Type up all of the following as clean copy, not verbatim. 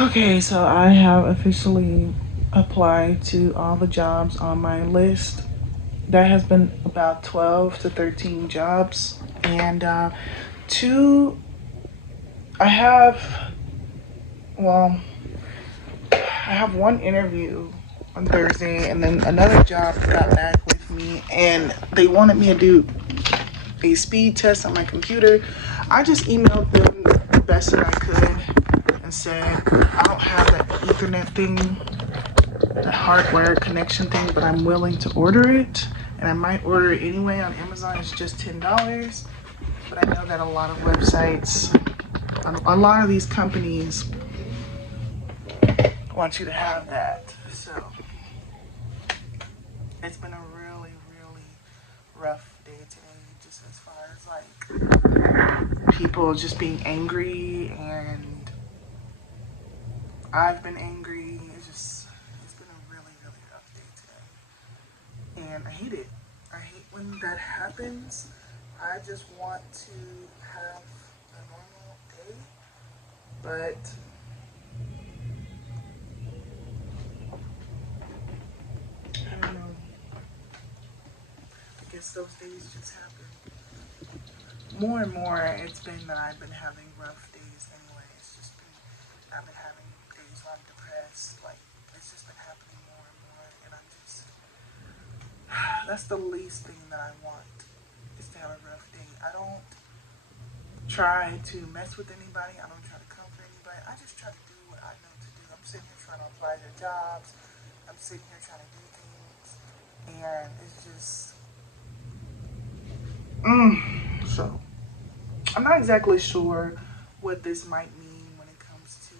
Okay, so I have officially applied to all the jobs on my list. That has been about 12 to 13 jobs. And two, I have, well, I have one interview on Thursday, and then another job got back with me, and they wanted me to do a speed test on my computer. I just emailed them the best that I could and said, I don't have that Ethernet thing, that hardware connection thing, but I'm willing to order it. And I might order it anyway on Amazon. It's just $10. But I know that a lot of websites, a lot of these companies want you to have that. So it's been a really, really rough day today, just as far as like people just being angry, and I've been angry. It's been a really, really rough day today. And I hate it. I hate when that happens. I just want to have a normal day, but I don't know. I guess those days just happen. More and more, it's been that I've been having rough days anyway. I've been having days where I'm depressed. Like, it's just been happening more and more, and that's the least thing that I want, is to have a rough day. I don't try to mess with anybody. I don't try to comfort anybody. I just try to do what I know to do. I'm sitting here trying to apply to jobs. I'm sitting here trying to do things, and it's just, so I'm not exactly sure what this might mean when it comes to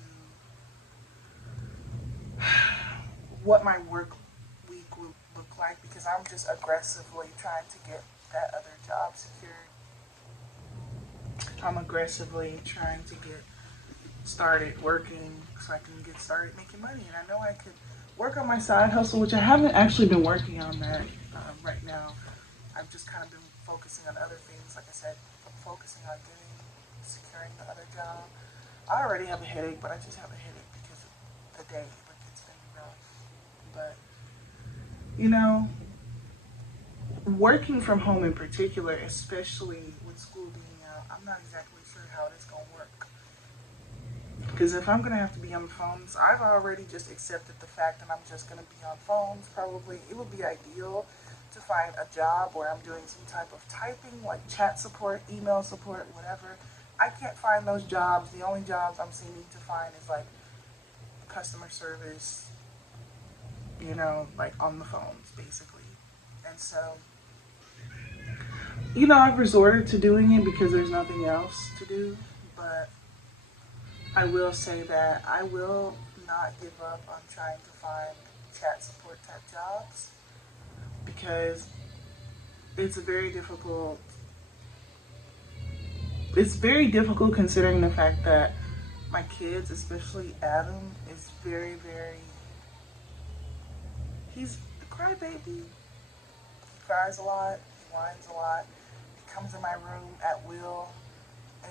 what my work week will look like, because I'm just aggressively trying to get that other job secured. I'm aggressively trying to get started working so I can get started making money. And I know I could work on my side hustle, which I haven't actually been working on that right now. I've just kind of been focusing on other things. Like I said, I'm focusing on securing the other job. I already have a headache, but I just have a headache because of the day. Like, it's been rough. But, you know, working from home in particular, especially with school being out, I'm not exactly sure how it's going to work. Because if I'm going to have to be on the phones, I've already just accepted the fact that I'm just going to be on phones. Probably it would be ideal to find a job where I'm doing some type of typing, like chat support, email support, whatever. I can't find those jobs. The only jobs I'm seeming to find is like customer service, like on the phones, basically. And so, I've resorted to doing it because there's nothing else to do. But I will say that I will not give up on trying to find chat support type jobs, because it's very difficult. It's very difficult considering the fact that my kids, especially Adam, is very, very. He's a crybaby. He cries a lot. He whines a lot. He comes in my room at will.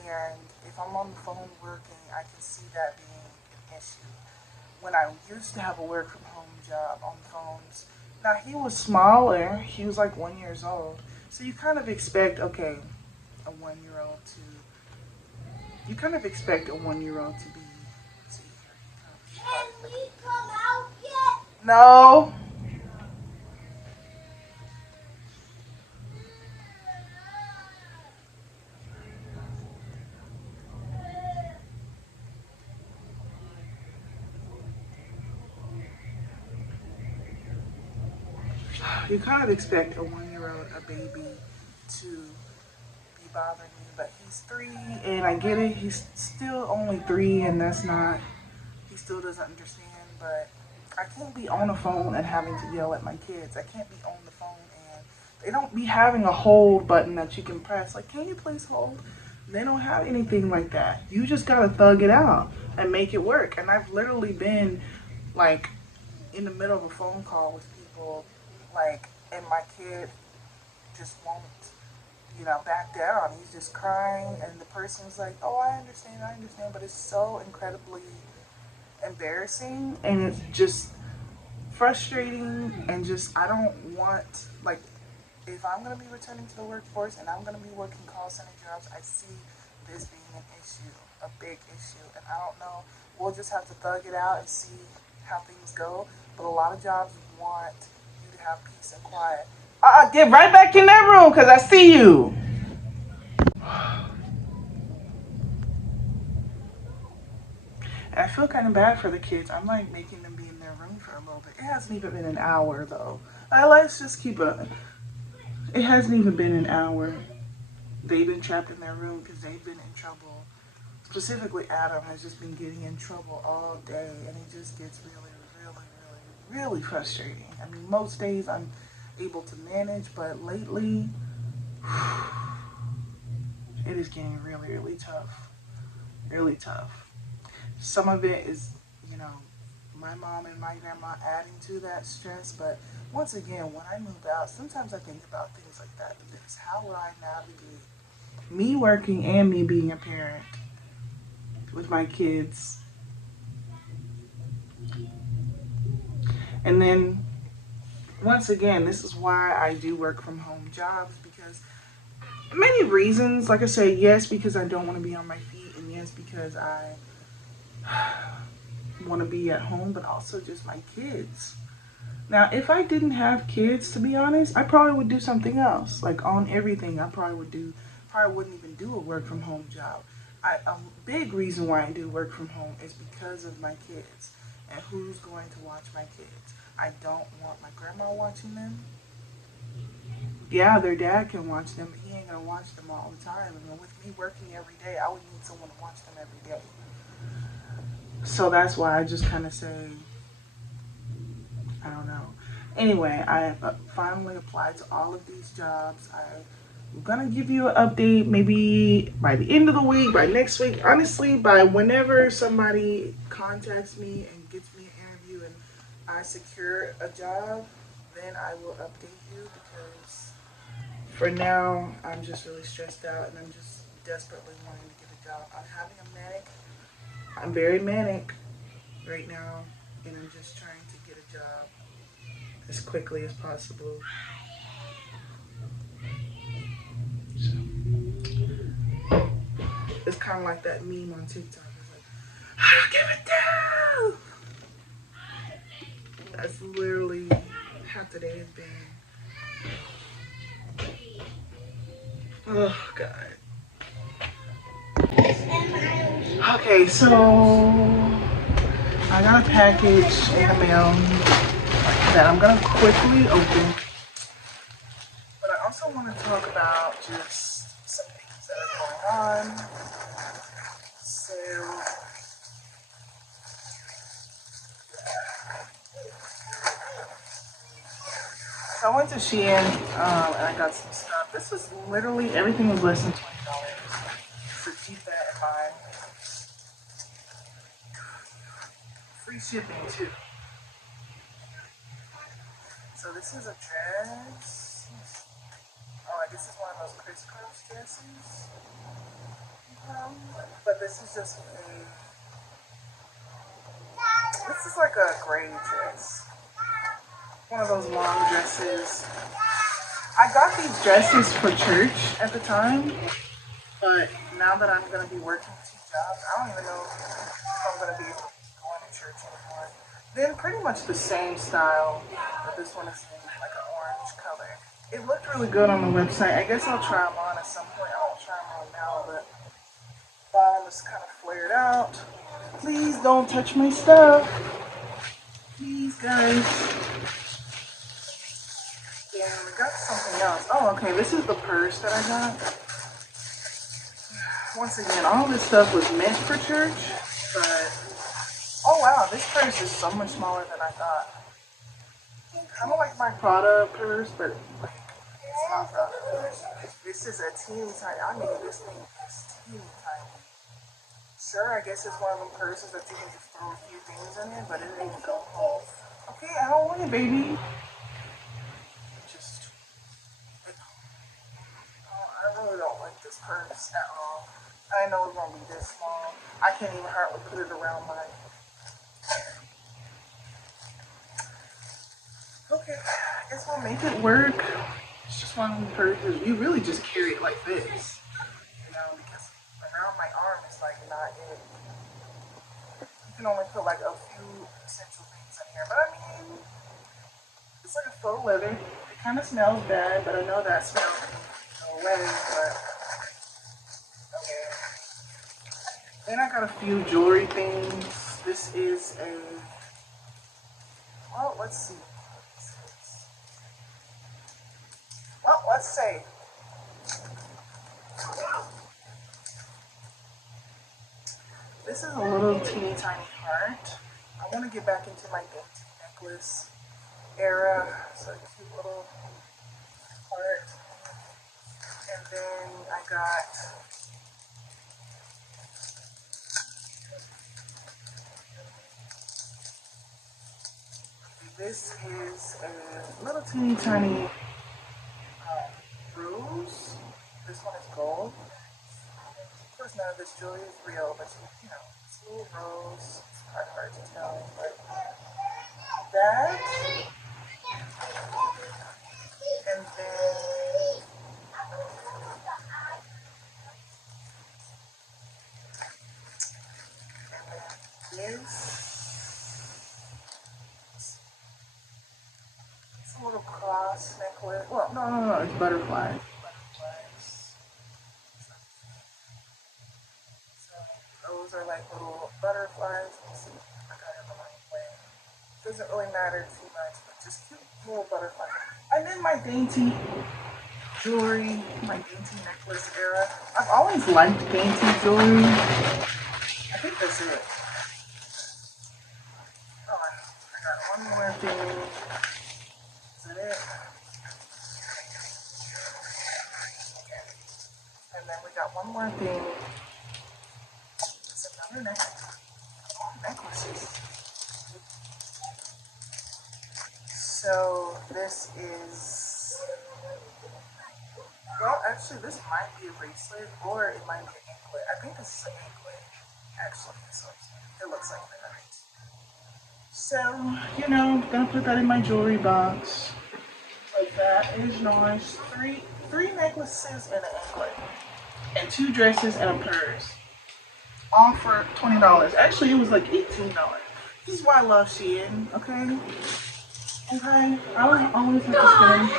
And if I'm on the phone working, I can see that being an issue. When I used to have a work from home job on phones, now he was smaller. He was like 1 year old. So you kind of expect, okay, a 1 year old to, you kind of expect a 1 year old to be, see, can we come out yet? No. You kind of expect a 1 year old, a baby, to be bothering me, but he's 3, and I get it. He's still only 3, and that's not, he still doesn't understand. But I can't be on the phone and having to yell at my kids. I can't be on the phone and they don't be having a hold button that you can press. Like, can you please hold? They don't have anything like that. You just gotta thug it out and make it work. And I've literally been like in the middle of a phone call with people, like, and my kid just won't, back down. He's just crying, and the person's like, "Oh, I understand, but it's so incredibly embarrassing, and it's just frustrating, and just I don't want, like, if I'm going to be returning to the workforce and I'm going to be working call center jobs, I see this being an issue, a big issue. And I don't know, we'll just have to thug it out and see how things go. But a lot of jobs want you to have peace and quiet. Get right back in that room because I see you. And I feel kind of bad for the kids. I'm like making them be in their room for a little bit. It hasn't even been an hour though. Let's just keep it. It hasn't even been an hour. They've been trapped in their room because they've been in trouble. Specifically, Adam has just been getting in trouble all day, and it just gets really, really, really, really frustrating. I mean, most days I'm able to manage, but lately it is getting really, really tough. Really tough. Some of it is, you know, my mom and my grandma adding to that stress, but once again, when I move out, sometimes I think about things like that. Things, how would I navigate me working and me being a parent with my kids? And then once again, this is why I do work from home jobs, because many reasons. Like I say, yes, because I don't want to be on my feet, and yes, because I want to be at home, but also just my kids. Now, if I didn't have kids, to be honest, I probably would do something else. Like on everything, I probably wouldn't even do a work from home job. A big reason why I do work from home is because of my kids and who's going to watch my kids. I don't want my grandma watching them. Yeah, their dad can watch them, but he ain't gonna watch them all the time. And with me working every day, I would need someone to watch them every day. So that's why I just kind of say, I don't know. Anyway, I finally applied to all of these jobs. I'm gonna give you an update maybe by the end of the week, by next week. Honestly, by whenever somebody contacts me and gets me an interview and I secure a job, then I will update you, because for now, I'm just really stressed out and I'm just desperately wanting to get a job. I'm very manic right now, and I'm just trying to get a job as quickly as possible. So it's kind of like that meme on TikTok. It's like, I don't give a damn. That's literally how today has been. Oh, God. Okay, so I got a package in the mail that I'm going to quickly open. But I also want to talk about just some things that are going on. So I went to Shein, and I got some stuff. This was literally, everything was less than $20. So keep that in mind. Free shipping too. So this is a dress. Oh, this is one of those crisscross dresses. But this is just this is like a gray dress. One of those long dresses. I got these dresses for church at the time, but now that I'm going to be working two jobs, I don't even know if I'm going to be going to church anymore. Then pretty much the same style, but this one is in like an orange color. It looked really good on the website. I guess I'll try them on at some point. I won't try them on now, but bottom is kind of flared out. Please don't touch my stuff. Please, guys. Yeah, we got something else. Oh, okay. This is the purse that I got. Once again, all this stuff was meant for church, but oh wow, this purse is so much smaller than I thought. Kind of like my Prada purse, but like it's not Prada purse. This is a teeny tiny. I mean, this thing is teeny tiny. Sure, I guess it's one of them purses that you can just throw a few things in it, but it ain't go home. Okay, I don't want it, baby. Just, I really don't like this purse at all. I know it's gonna be this small. I can't even hardly put it around my make it work. It's just one of the purses. You really just carry it like this, because around my arm it's like not it. You can only put like a few essential things in here, but I mean, it's like a faux leather. It kind of smells bad, but I know that smell can go away. But okay. Then I got a few jewelry things. This is a, well, let's see. Well, let's say this is a little teeny tiny heart. I want to get back into my dainty necklace era. So a cute little heart. And then I got this is a little teeny tiny rose. This one is gold. Of course, none of this jewelry is real, but it's a little rose. It's kind of hard to tell, but that, and then this. It's a little cross necklace. Well, no, it's butterflies. Those are like little butterflies. Let's see, I got it the right way. Doesn't really matter too much, but just cute little butterflies. And then my dainty jewelry, my dainty necklace era. I've always liked dainty jewelry. I think that's it. Oh, I got one more thing. Is that it? And then we got one more thing. It's another necklace. Necklaces. So this is, well, actually this might be a bracelet or it might be an anklet. I think this is an anklet, actually. So it looks like that. So, I'm gonna put that in my jewelry box. But that is nice. Three necklaces and an anklet. And 2 dresses and a purse. All for $20. Actually, it was like $18. This is why I love Shein, okay? Okay, I don't always have to spend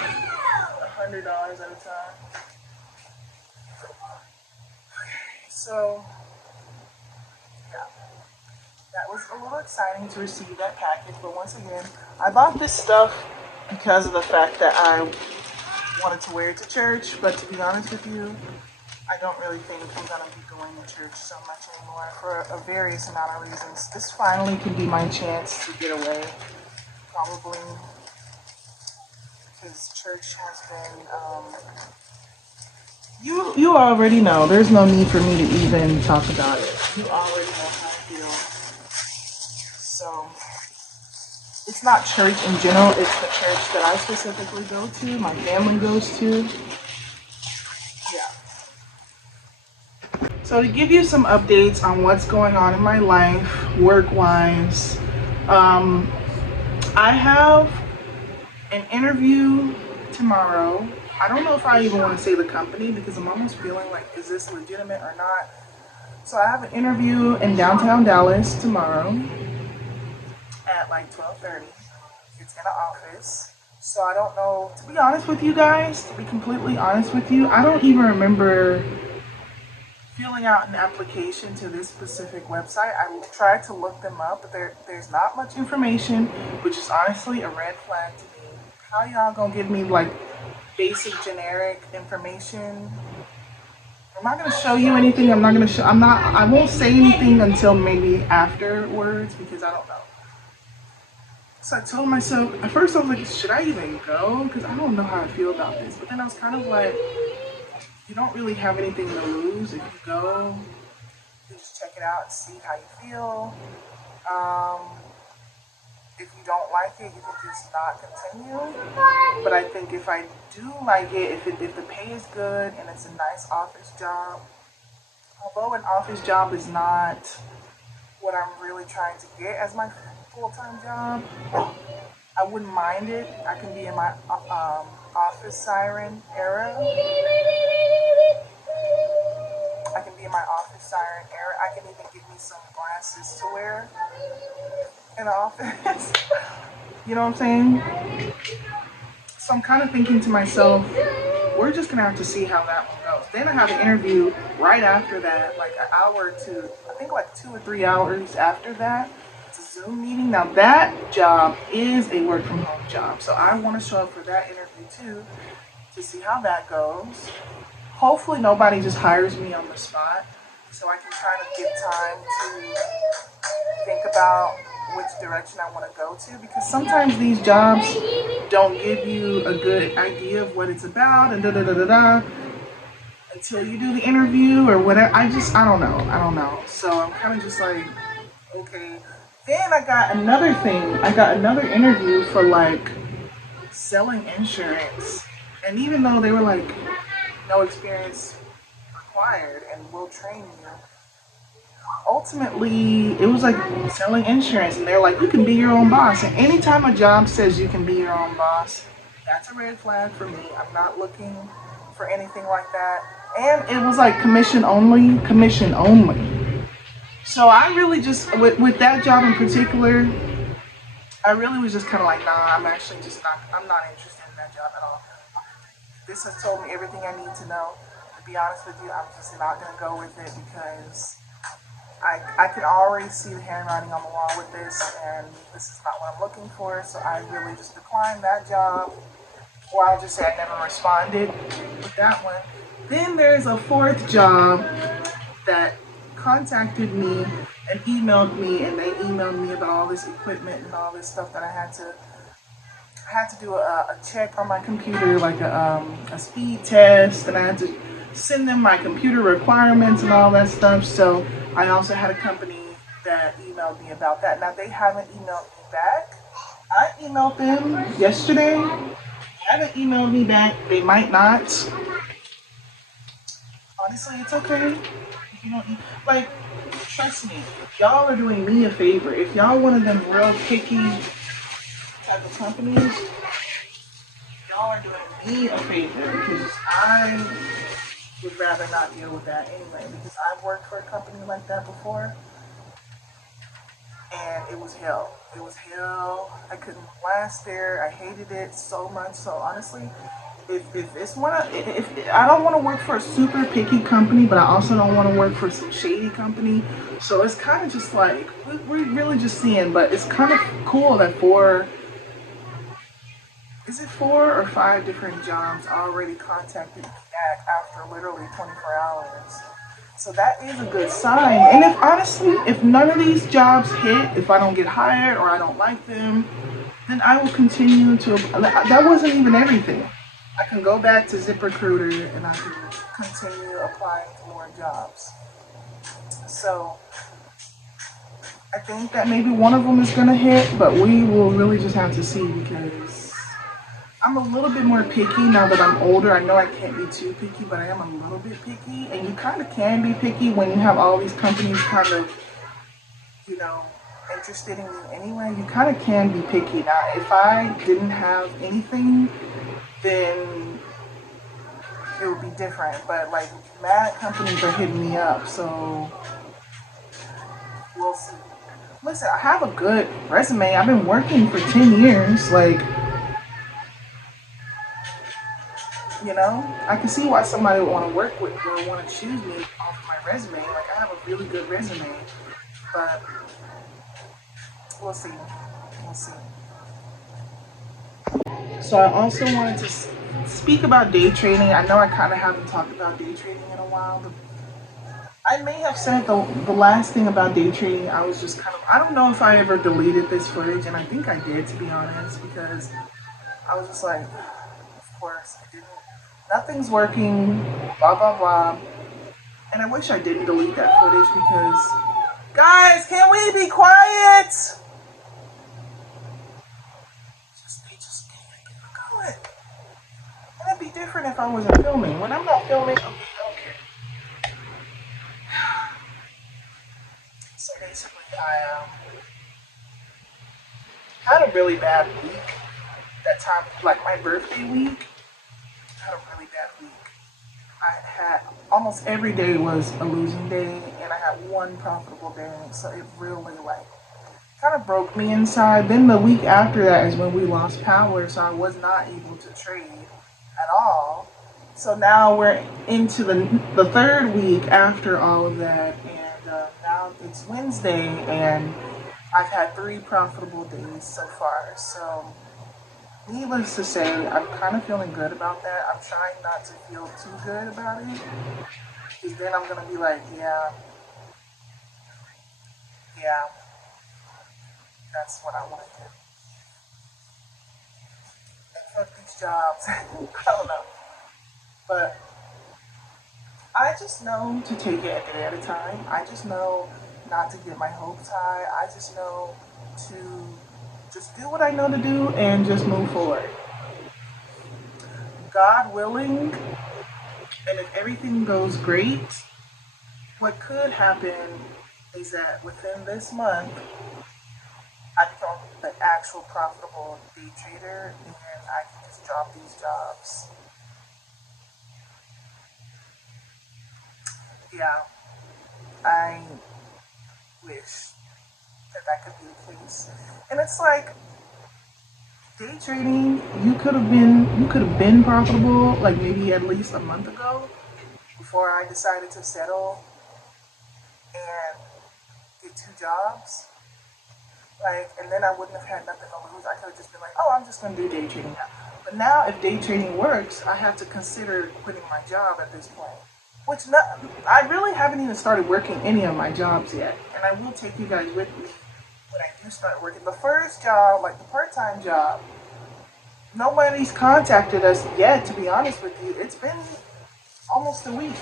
$100 at a time. So, yeah, that was a little exciting to receive that package. But once again, I bought this stuff because of the fact that I wanted to wear it to church. But to be honest with you, I don't really think I'm going to be going to church so much anymore for a various amount of reasons. This finally can be my chance to get away. Probably because church has been, you already know. There's no need for me to even talk about it. You already know how I feel. So it's not church in general. It's the church that I specifically go to. My family goes to. Yeah. So to give you some updates on what's going on in my life, work-wise, I have an interview tomorrow. I don't know if I even want to say the company because I'm almost feeling like, is this legitimate or not? So I have an interview in downtown Dallas tomorrow at like 12:30. It's in an office. So I don't know, to be honest with you guys, to be completely honest with you, I don't even remember filling out an application to this specific website. I tried to look them up, but there's not much information, which is honestly a red flag to me. How y'all gonna give me like basic generic information? I'm not gonna show you anything. I won't say anything until maybe afterwards because I don't know. So I told myself, at first I was like, should I even go? Because I don't know how I feel about this. But then I was kind of like, you don't really have anything to lose if you go. You just check it out and see how you feel. If you don't like it, you can just not continue. But I think if I do like it, if the pay is good and it's a nice office job, although an office job is not what I'm really trying to get as my full-time job, I wouldn't mind it. I can be in my office siren era. I can be in my office siren era. I can even get me some glasses to wear in the office. You know what I'm saying? So I'm kind of thinking to myself, we're just gonna have to see how that one goes. Then I have an interview right after that, like an hour to, I think like 2 or 3 hours after that. It's a Zoom meeting. Now that job is a work from home job, so I want to show up for that interview too to see how that goes. Hopefully nobody just hires me on the spot, so I can kind of get time to think about which direction I want to go to, because sometimes these jobs don't give you a good idea of what it's about and da da da da da until you do the interview or whatever. I don't know. I don't know. So I'm kind of just like, okay. Then I got another thing. I got another interview for like selling insurance. And even though they were like, no experience required and we'll train you, ultimately it was like selling insurance, and they're like, you can be your own boss. And anytime a job says you can be your own boss, that's a red flag for me. I'm not looking for anything like that. And it was like commission only, commission only. So I really just with that job in particular, I really was just kind of like, nah, I'm actually just not, I'm not interested in that job at all. This has told me everything I need to know. To be honest with you, I'm just not gonna go with it because I can already see the handwriting on the wall with this, and this is not what I'm looking for. So I really just declined that job, or I'll just say I never responded with that one. Then there's a fourth job that contacted me and emailed me, and they emailed me about all this equipment and all this stuff that I had to do a check on my computer, like a speed test, and I had to send them my computer requirements and all that stuff. So I also had a company that emailed me about that. Now they haven't emailed me back. I emailed them yesterday. They haven't emailed me back. They might not. Honestly, it's okay. If you don't like, trust me, y'all are doing me a favor. If y'all one of them real picky type of companies, y'all are doing me a favor because I would rather not deal with that anyway. Because I've worked for a company like that before, and it was hell. It was hell. I couldn't last there. I hated it so much. So honestly, if it's one of, if I don't want to work for a super picky company, but I also don't want to work for some shady company. So it's kind of just like we're really just seeing. But it's kind of cool that is it 4 or 5 different jobs already contacted me back after literally 24 hours. So that is a good sign. And if honestly, if none of these jobs hit, if I don't get hired or I don't like them, then I will continue to. That wasn't even everything. I can go back to ZipRecruiter and I can continue applying for more jobs. So I think that maybe one of them is going to hit, but we will really just have to see because I'm a little bit more picky now that I'm older. I know I can't be too picky, but I am a little bit picky. And you kind of can be picky when you have all these companies kind of, you know, interested in you anyway. You kind of can be picky. Now, if I didn't have anything, then it would be different. But like, mad companies are hitting me up, so we'll see. Listen, I have a good resume. I've been working for 10 years. Like, you know, I can see why somebody would want to work with or want to choose me off my resume. Like, I have a really good resume, but we'll see. We'll see. So I also wanted to speak about day trading. I know I kind of haven't talked about day trading in a while, but I may have said the last thing about day trading. I was just kind of, I don't know if I ever deleted this footage, and I think I did, to be honest, because I was just like, of course, I didn't. Nothing's working, blah, blah, blah. And I wish I didn't delete that footage because, guys, can we be quiet? They just can't get going. And it'd be different if I wasn't filming. When I'm not filming, okay, I don't care. So basically, I had a really bad week. that time, like my birthday week, I had a really bad week. I had almost every day was a losing day, and I had one profitable day, so it really like kind of broke me inside. Then the week after that is when we lost power, so I was not able to trade at all. So now we're into the third week after all of that, and now it's Wednesday, and I've had three profitable days so far. So needless to say, I'm kind of feeling good about that. I'm trying not to feel too good about it, because then I'm gonna be like, yeah, yeah, that's what I want to do. And fuck these jobs. I don't know, but I just know to take it a day at a time. I just know not to get my hopes high. I just know to just do what I know to do and just move forward. God willing, and if everything goes great, what could happen is that within this month, I become an actual profitable day trader and I can just drop these jobs. Yeah, I wish that could be the case. And it's like day trading, you could have been profitable like maybe at least a month ago before I decided to settle and get two jobs. Like, and then I wouldn't have had nothing to lose. I could have just been like, oh, I'm just gonna do day trading now. But now, if day trading works, I have to consider quitting my job at this point. Which not, I really haven't even started working any of my jobs yet, and I will take you guys with me when I do start working. The first job, like the part-time job, nobody's contacted us yet. To be honest with you, it's been almost a week.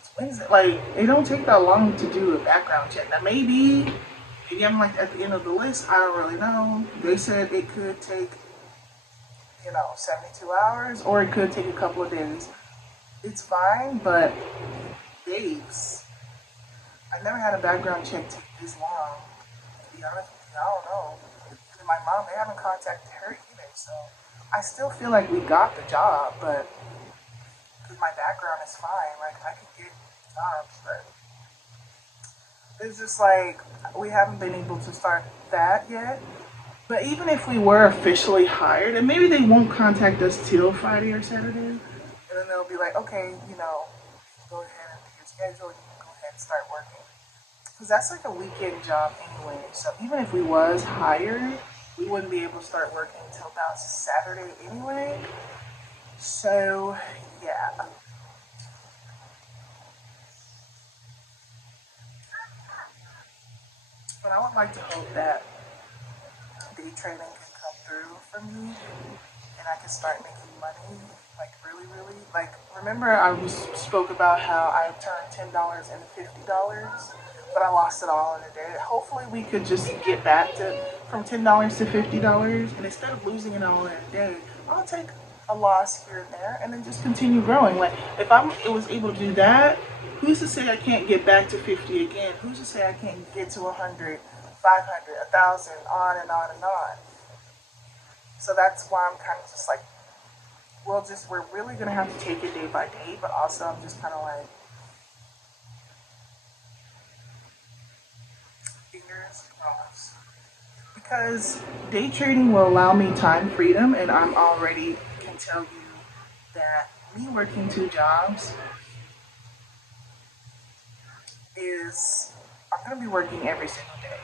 It's Wednesday. Like it don't take that long to do a background check. Now maybe I'm like at the end of the list. I don't really know. They said it could take 72 hours, or it could take a couple of days. It's fine, but days. I never had a background check take this long. To be honest with you, I don't know. And my mom, they haven't contacted her either, so I still feel like we got the job, but because my background is fine, like I can get jobs, but it's just like we haven't been able to start that yet. But even if we were officially hired, and maybe they won't contact us till Friday or Saturday, and then they'll be like, okay, go ahead and pick your schedule, you can go ahead and start working. Because that's like a weekend job anyway. So even if we was hired, we wouldn't be able to start working until about Saturday anyway. So yeah, but I would like to hope that day trading can come through for me and I can start making money. Like really, really. Like remember spoke about how I turned $10 into $50, but I lost it all in a day. Hopefully we could just get back to from $10 to $50, and instead of losing it all in a day, I'll take a loss here and there, and then just continue growing. Like if it was able to do that, who's to say I can't get back to 50 again? Who's to say I can't get to 100, 500, 1,000, on and on and on? So that's why I'm kind of just like, we're really gonna have to take it day by day, but also I'm just kind of like fingers crossed because day trading will allow me time freedom, and I'm already can tell you that me working two jobs is I'm gonna be working every single day.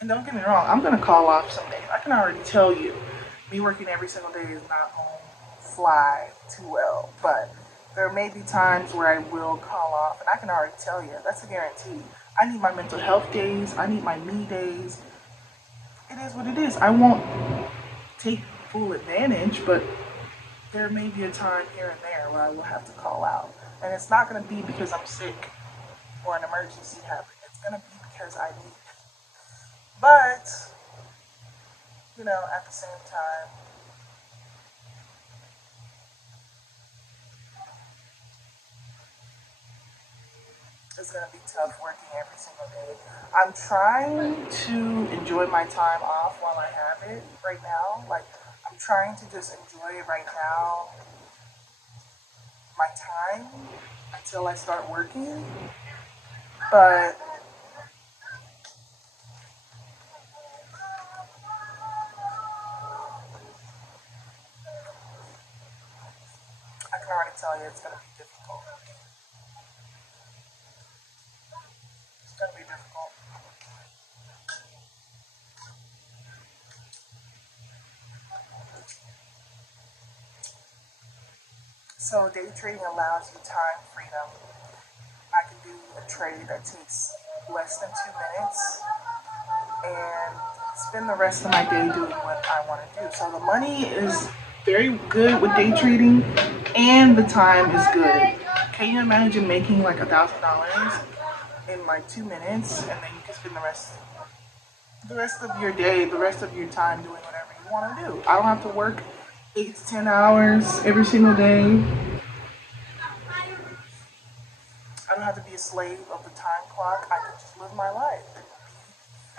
And don't get me wrong, I'm gonna call off some days. I can already tell you, me working every single day is not gonna fly too well. But there may be times where I will call off, and I can already tell you that's a guarantee. I need my mental health days. I need my me days. It is what it is. I won't take full advantage, but there may be a time here and there where I will have to call out, and it's not gonna be because I'm sick or an emergency happened. It's gonna be because I need it. But at the same time, It's gonna be tough working every single day. I'm trying to enjoy my time off while I have it right now. Like I'm trying to just enjoy it right now, my time until I start working. But I can already tell you it's gonna be difficult. It's gonna be difficult. So day trading allows you time freedom. I can do a trade that takes less than 2 minutes and spend the rest of my day doing what I want to do. So the money is very good with day trading, and the time is good. Can you imagine making like $1,000 in like 2 minutes, and then you can spend the rest of your day, the rest of your time doing whatever you want to do. I don't have to work 8 to 10 hours every single day. I don't have to be a slave of the time clock. I can just live my life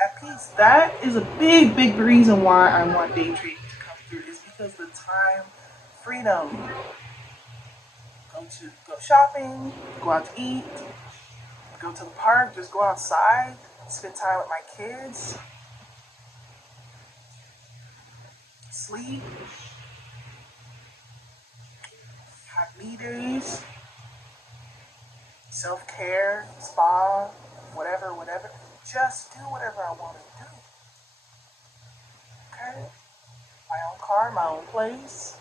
at peace. That is a big, big reason why I want day trading to come through is because the time freedom. Go shopping, go out to eat, go to the park, just go outside, spend time with my kids, sleep, have me days, self care, spa, whatever, whatever. Just do whatever I want to do. Okay? My own car, my own place,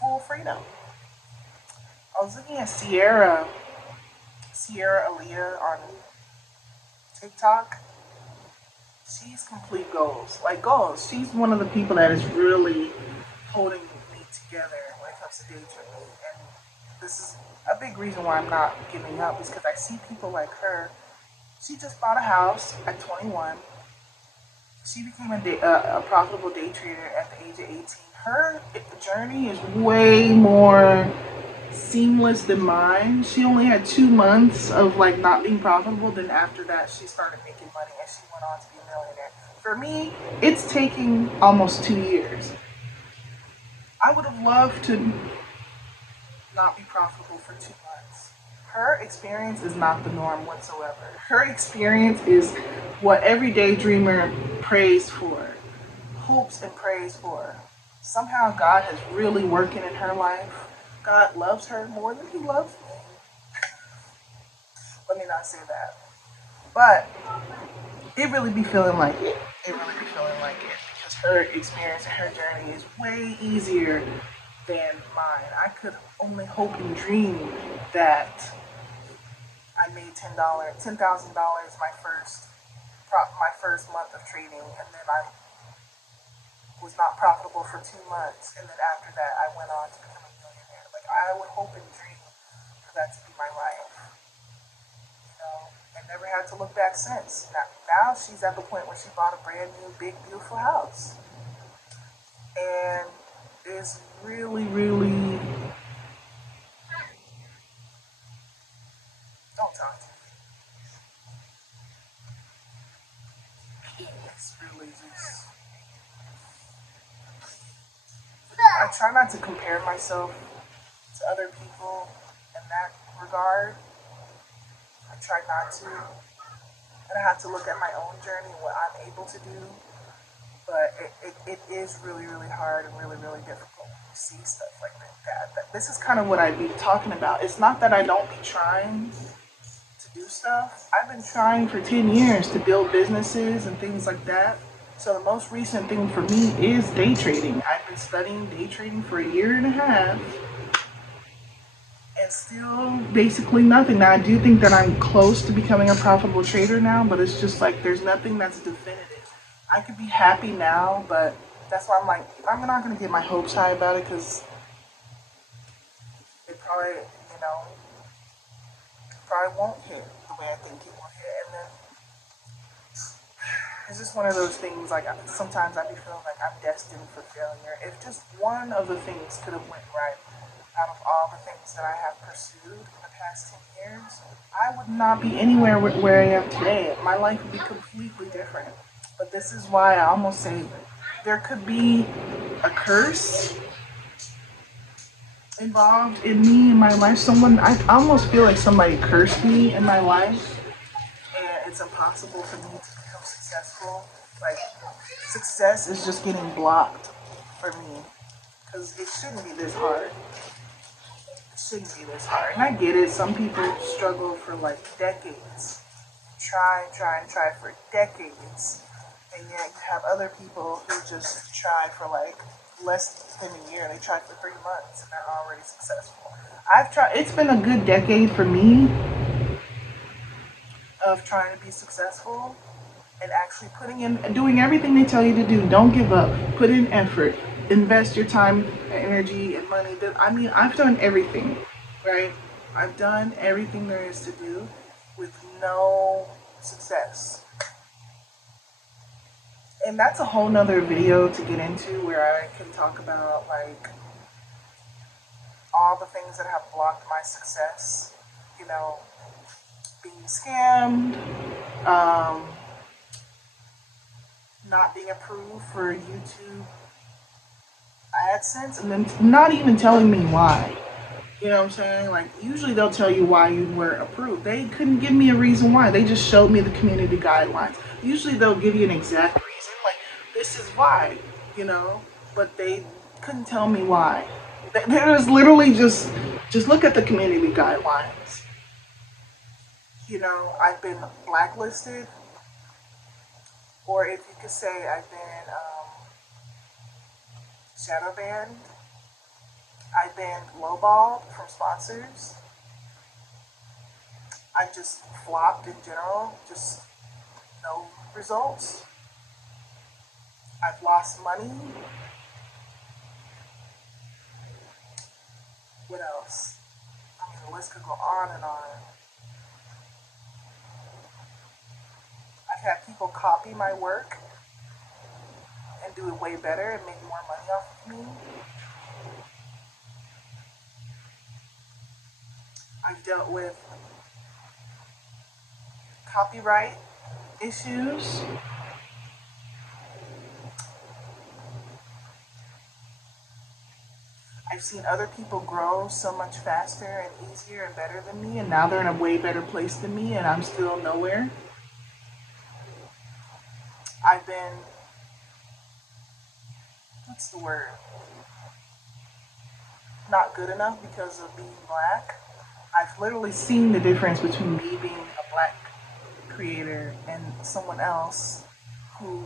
full freedom. I was looking at Sierra Aaliyah on TikTok. She's complete goals. Like goals. She's one of the people that is really holding me together when it comes to day trading. And this is a big reason why I'm not giving up is because I see people like her. She just bought a house at 21. She became a profitable day trader at the age of 18. Her journey is way more seamless than mine. She only had 2 months of like not being profitable. Then after that, she started making money and she went on to be a millionaire. For me, it's taking almost 2 years. I would have loved to not be profitable for 2 months. Her experience is not the norm whatsoever. Her experience is what every daydreamer prays for, hopes and prays for. Somehow God is really working in her life. God loves her more than he loves me. Let me not say that. But it really be feeling like it. It really be feeling like it because her experience and her journey is way easier than mine. I could only hope and dream that I made $10,000 my first month of trading, and then I was not profitable for 2 months, and then after that I went on to become a millionaire. Like I would hope and dream for that to be my life, and never had to look back since. Now she's at the point where she bought a brand new, big, beautiful house, and is really, really don't talk to me. It's really just I try not to compare myself to other people in that regard. I try not to. And I have to look at my own journey and what I'm able to do. But it is really, really hard and really, really difficult to see stuff like that. This is kind of what I be talking about. It's not that I don't be trying to do stuff. I've been trying for 10 years to build businesses and things like that. So the most recent thing for me is day trading. I've been studying day trading for a year and a half and still basically nothing. Now I do think that I'm close to becoming a profitable trader now, but it's just like there's nothing that's definitive. I could be happy now, but that's why I'm like I'm not gonna get my hopes high about it because it probably won't hit the way I think it will hit, and then it's just one of those things. Like sometimes I be feeling like I'm destined for failure. If just one of the things could have went right, out of all the things that I have pursued in the past 10 years, I would not be anywhere where I am today. My life would be completely different. But this is why I almost say there could be a curse involved in me in my life. I almost feel like somebody cursed me in my life, and it's impossible for me to become successful. Like, success is just getting blocked for me because it shouldn't be this hard. It shouldn't be this hard. And I get it. Some people struggle for like decades, try for decades, and yet you have other people who just try for like less than a year. They try for 3 months and they're already successful. I've tried. It's been a good decade for me of trying to be successful and actually putting in and doing everything they tell you to do. Don't give up. Put in effort. Invest your time, energy, and money. I mean, I've done everything, right? I've done everything there is to do with no success. And that's a whole nother video to get into where I can talk about like all the things that have blocked my success. You know, being scammed, um, not being approved for YouTube AdSense, and then not even telling me why. You know what I'm saying? Like, usually they'll tell you why you were approved. They couldn't give me a reason why. They just showed me the community guidelines. Usually they'll give you an exact reason, like, this is why, you know, but they couldn't tell me why. There was literally just look at the community guidelines. You know, I've been blacklisted, or if you could say I've been shadow banned. I've been lowballed from sponsors. I've just flopped in general, just no results. I've lost money. What else? I mean, the list could go on and on. I've had people copy my work and do it way better and make more money off of me. I've dealt with copyright issues. I've seen other people grow so much faster and easier and better than me, and now they're in a way better place than me, and I'm still nowhere. I've been, what's the word? Not good enough because of being black. I've literally seen the difference between me being a black creator and someone else who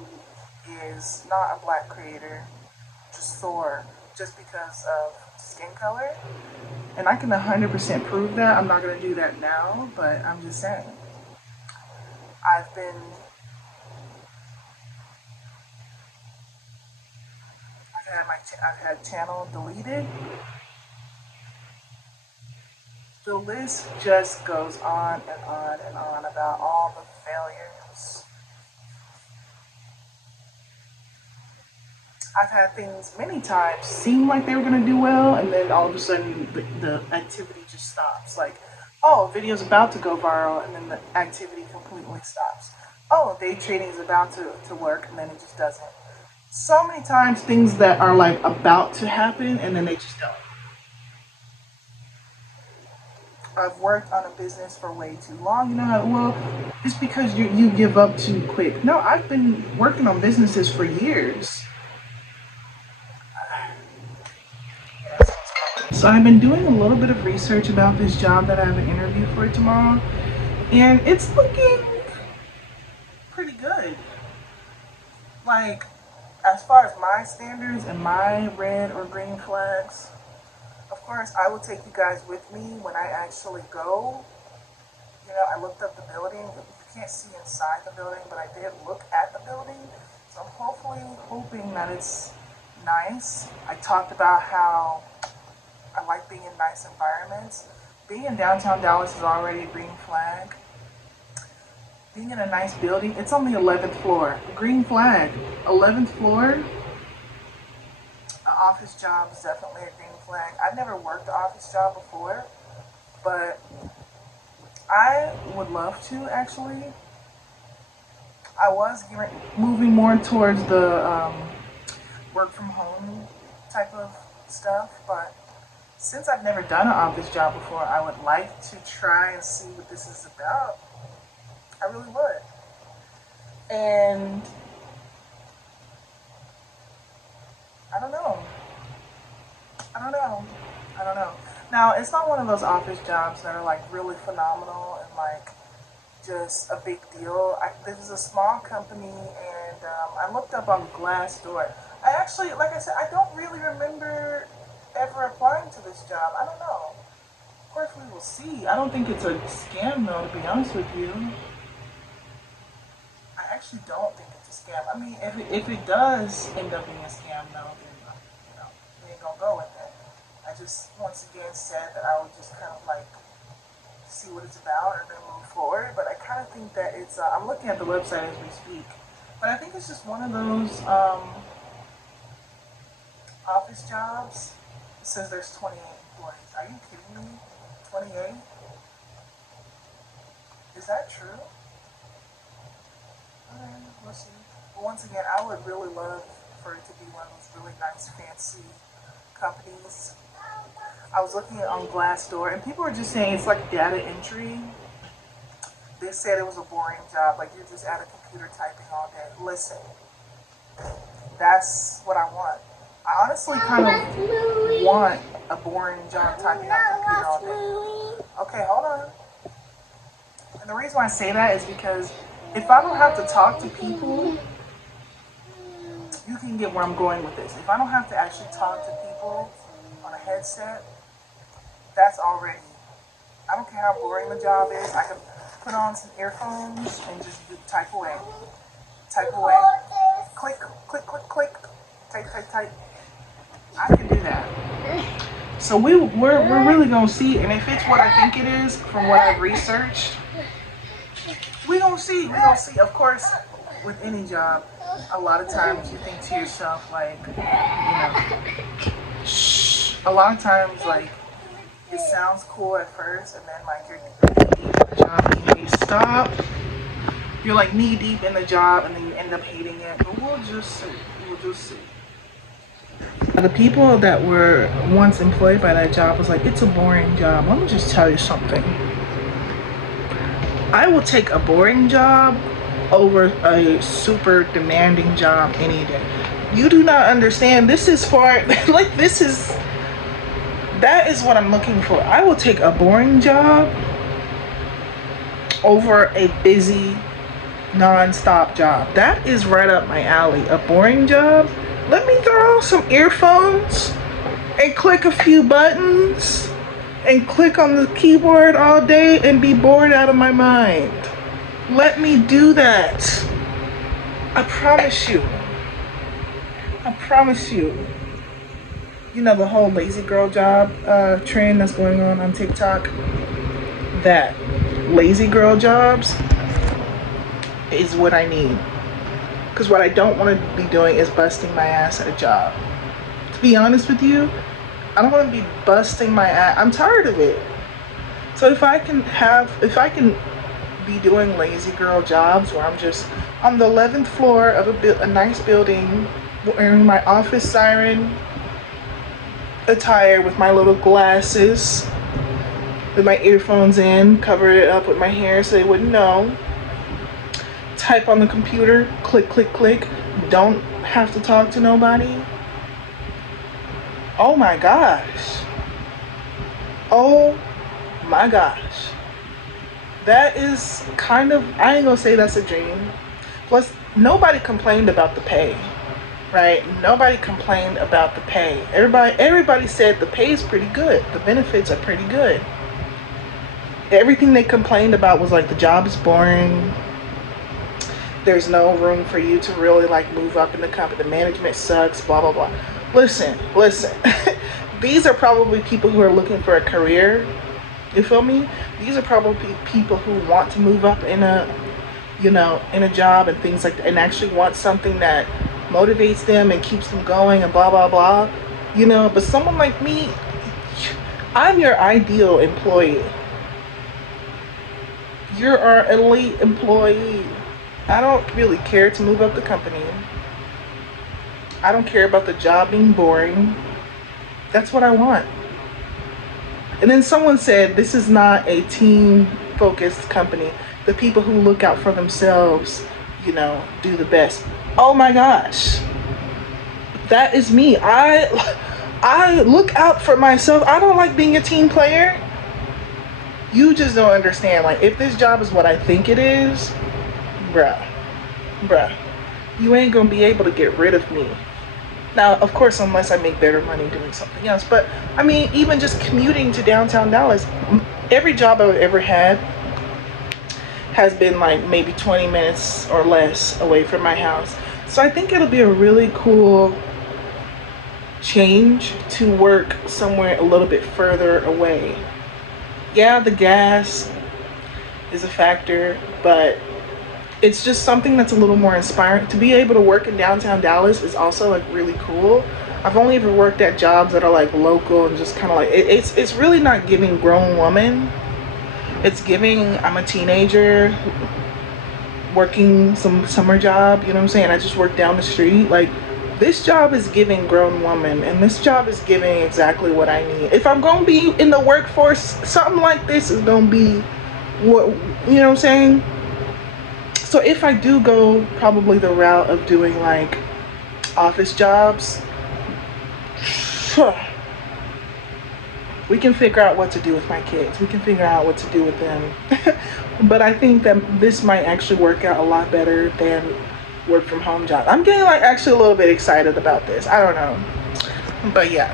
is not a black creator, just Thor, just because of skin color. And I can 100% prove that. I'm not going to do that now, but I'm just saying. I've been, I've had channel deleted. The list just goes on and on and on about all the failures. I've had things many times seem like they were going to do well, and then all of a sudden the activity just stops. Like, oh, a video's about to go viral, and then the activity completely stops. Oh, day trading is about to work, and then it just doesn't. So many times things that are like about to happen, and then they just don't. I've worked on a business for way too long. You know how, well, it's because you give up too quick. No, I've been working on businesses for years. So I've been doing a little bit of research about this job that I have an interview for tomorrow, and it's looking pretty good. Like, as far as my standards and my red or green flags, of course, I will take you guys with me when I actually go. You know, I looked up the building. You can't see inside the building, but I did look at the building. So I'm hoping that it's nice. I talked about how I like being in nice environments. Being in downtown Dallas is already a green flag. Being in a nice building, it's on the 11th floor. Green flag. 11th floor. An office job is definitely a green flag. flag. I've never worked an office job before, but I would love to actually. I was moving more towards the work from home type of stuff, but since I've never done an office job before, I would like to try and see what this is about. I really would. And I don't know. I don't know. I don't know. Now, it's not one of those office jobs that are like really phenomenal and like just a big deal. This is a small company, and I looked up on Glassdoor. I actually, like I said, I don't really remember ever applying to this job. I don't know. Of course, we will see. I don't think it's a scam, though, to be honest with you. I actually don't think it's a scam. I mean, if it does end up being a scam, though, then, we ain't gonna go with it. I just, once again, said that I would just kind of like see what it's about and then move forward. But I kind of think that it's, I'm looking at the website as we speak, but I think it's just one of those office jobs. It says there's 28 employees. Are you kidding me? 28? Is that true? Okay, we'll see. But once again, I would really love for it to be one of those really nice, fancy companies. I was looking on Glassdoor, and people were just saying it's like data entry. They said it was a boring job, like you're just at a computer typing all day. Listen, that's what I want. I honestly kind of want a boring job typing on a computer all day. Okay, hold on. And the reason why I say that is because if I don't have to talk to people, you can get where I'm going with this. If I don't have to actually talk to people on a headset, that's already, I don't care how boring the job is, I can put on some earphones and just type away. Type away. Click, click, click, click. Type, type, type. I can do that. So we're really gonna see, and if it's what I think it is from what I've researched, we gonna see. We gonna see. Of course, with any job, a lot of times you think to yourself like, shh. A lot of times like it sounds cool at first, and then like you're knee deep in the job, and you stop. You're like knee deep in the job, and then you end up hating it. But we'll just see. We'll just see. The people that were once employed by that job was like, it's a boring job. Let me just tell you something. I will take a boring job over a super demanding job any day. You do not understand. This is for, like, that is what I'm looking for. I will take a boring job over a busy, non-stop job. That is right up my alley. A boring job. Let me throw on some earphones and click a few buttons and click on the keyboard all day and be bored out of my mind. Let me do that. I promise you. I promise you. You know the whole lazy girl job trend that's going on TikTok? That lazy girl jobs is what I need. Because what I don't want to be doing is busting my ass at a job. To be honest with you, I don't want to be busting my ass. I'm tired of it. So if I can be doing lazy girl jobs where I'm just on the 11th floor of a nice building, wearing my office siren attire with my little glasses, with my earphones in, cover it up with my hair so they wouldn't know. Type on the computer, click, click, click. Don't have to talk to nobody. Oh my gosh. Oh my gosh. That is kind of, I ain't gonna say that's a dream. Plus, nobody complained about the pay, right? Nobody complained about the pay. Everybody said the pay is pretty good. The benefits are pretty good. Everything they complained about was like the job is boring. There's no room for you to really like move up in the company. The management sucks, blah, blah, blah. Listen. These are probably people who are looking for a career. You feel me? These are probably people who want to move up in a job and things like that, and actually want something that motivates them and keeps them going and blah, blah, blah. you know. But someone like me, I'm your ideal employee. You're our elite employee. I don't really care to move up the company. I don't care about the job being boring. That's what I want. And then someone said, this is not a team focused company. The people who look out for themselves, you know, do the best. Oh my gosh. That is me. I look out for myself. I don't like being a team player. You just don't understand. Like, if this job is what I think it is, bruh, you ain't gonna be able to get rid of me. Now, of course, unless I make better money doing something else. But I mean, even just commuting to downtown Dallas, every job I've ever had has been like maybe 20 minutes or less away from my house. So I think it'll be a really cool change to work somewhere a little bit further away. Yeah, the gas is a factor, but it's just something that's a little more inspiring. To be able to work in downtown Dallas is also like really cool. I've only ever worked at jobs that are like local and just kind of like it's really not giving grown woman. It's giving I'm a teenager working some summer job, you know what I'm saying? I just work down the street. Like, this job is giving grown woman, and this job is giving exactly what I need. If I'm gonna be in the workforce, something like this is gonna be what, you know what I'm saying? So if I do go probably the route of doing like office jobs, we can figure out what to do with my kids. We can figure out what to do with them. But I think that this might actually work out a lot better than work from home job. I'm getting like actually a little bit excited about this. I don't know. But yeah.